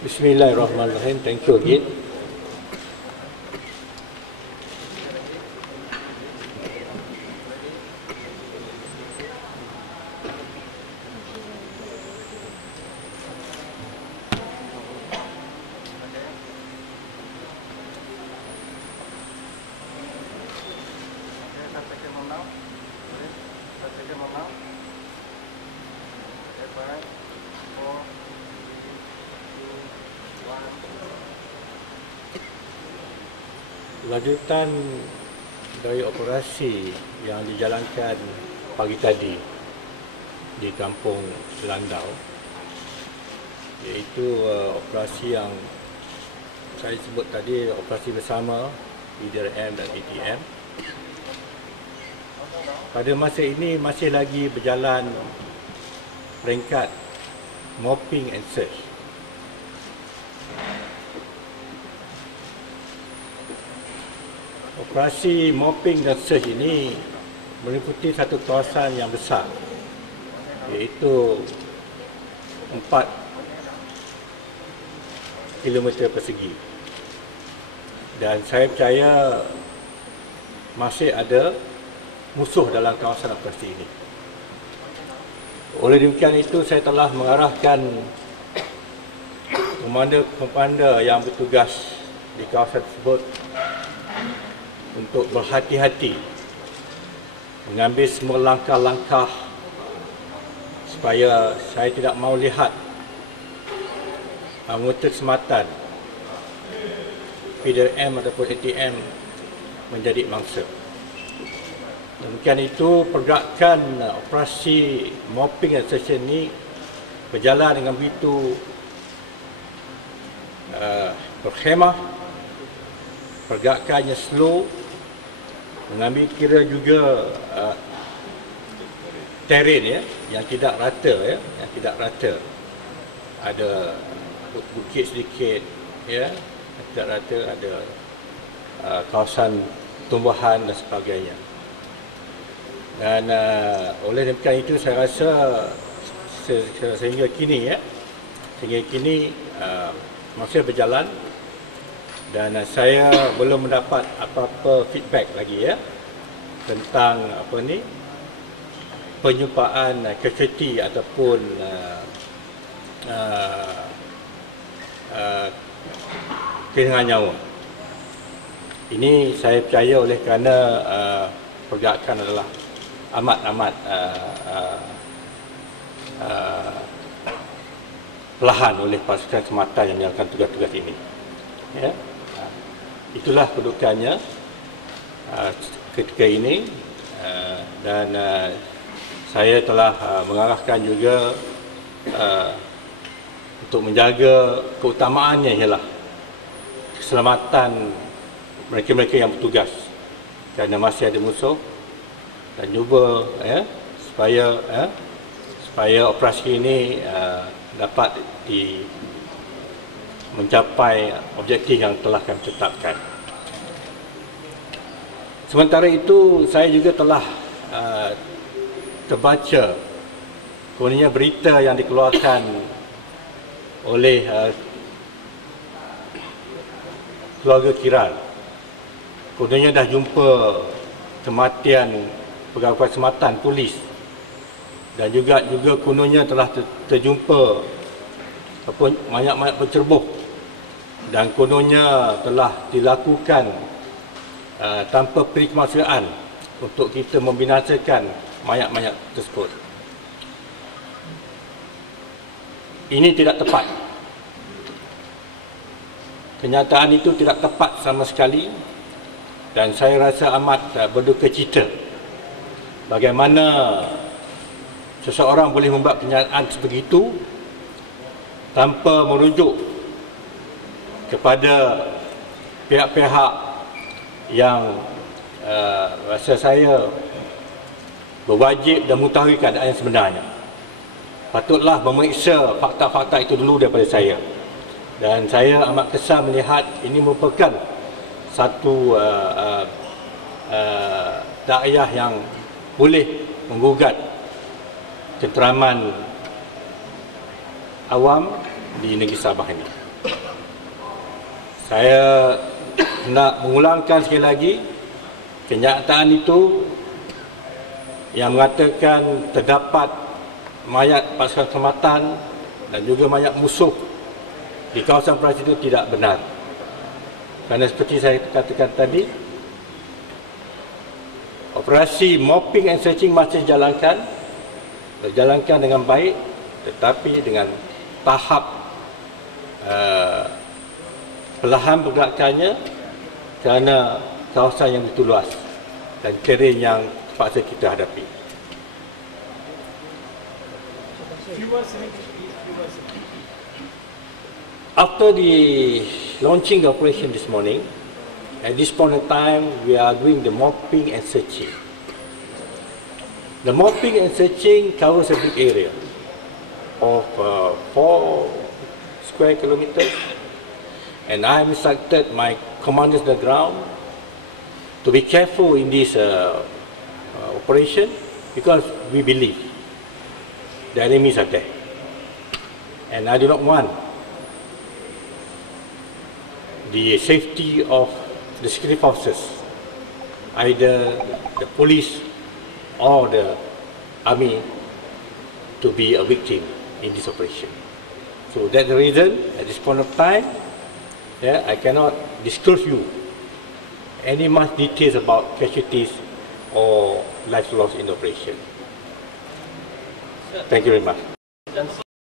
Bismillahirrahmanirrahim. Thank you again. Lanjutan dari operasi yang dijalankan pagi tadi di Kampung Landau, iaitu operasi yang saya sebut tadi, operasi bersama PDRM dan ATM. Pada masa ini masih lagi berjalan peringkat mopping and search. Operasi mopping dan search ini meliputi satu kawasan yang besar, iaitu 4 kilometer persegi. Dan saya percaya masih ada musuh dalam kawasan operasi ini. Oleh demikian itu, saya telah mengarahkan komander-komander yang bertugas di kawasan tersebut untuk berhati-hati mengambil semua langkah-langkah supaya saya tidak mahu lihat anggota kesempatan PDRM ataupun ATM menjadi mangsa. Demikian itu, pergerakan operasi mopping and search ini berjalan dengan begitu berkhemah, pergerakannya slow, mengambil kira juga terrain yang tidak rata, yang tidak rata. Ada bukit sedikit, yang tidak rata, ada kawasan tumbuhan dan sebagainya. Dan oleh demikian itu, saya rasa sehingga kini masih berjalan. Dan saya belum mendapat apa-apa feedback lagi tentang penyumpaan casualty ataupun kehilangan nyawa. Ini saya percaya oleh kerana pergerakan adalah amat perlahan oleh pasukan sematan yang menjalankan tugas-tugas ini. Itulah kedudukannya ketika ini, dan saya telah mengarahkan juga untuk menjaga keutamaannya ialah keselamatan mereka-mereka yang bertugas, kerana masih ada musuh, dan cuba supaya operasi ini dapat mencapai objektif yang telah kami tetapkan. Sementara itu, saya juga telah terbaca kononnya berita yang dikeluarkan oleh keluarga Kiran. Kononnya dah jumpa kematian pegawai sematan polis, dan juga kononnya telah terjumpa mayat-mayat bercerbuh, dan kononnya telah dilakukan tanpa perikemaksudaan untuk kita membinasakan mayat-mayat tersebut. Ini tidak tepat. Kenyataan itu tidak tepat sama sekali, dan saya rasa amat berduka cita bagaimana seseorang boleh membuat kenyataan sebegitu tanpa merujuk kepada pihak-pihak yang rasa saya berwajib dan mengetahui keadaan yang sebenarnya. Patutlah memeriksa fakta-fakta itu dulu daripada saya. Dan saya amat kesal melihat ini merupakan satu dakwah yang boleh menggugat keteraman awam di negeri Sabah ini. Saya nak mengulangkan sekali lagi, kenyataan itu yang mengatakan terdapat mayat pasukan keselamatan dan juga mayat musuh di kawasan operasi itu tidak benar. Kerana seperti saya katakan tadi, operasi mopping and searching masih berjalankan dengan baik, tetapi dengan tahap perlahan pergerakannya kerana kawasan yang begitu luas dan teren yang terpaksa kita hadapi. After the launching the operation this morning, at this point in time, we are doing the mopping and searching. The mopping and searching covers a big area of 4 square kilometers, and I have instructed my commanders on the ground to be careful in this operation, because we believe the enemies are there, and I do not want the safety of the security forces, either the police or the army, to be a victim in this operation. So that's the reason at this point of time, I cannot disclose you any much details about casualties or life lost in the operation. Thank you very much.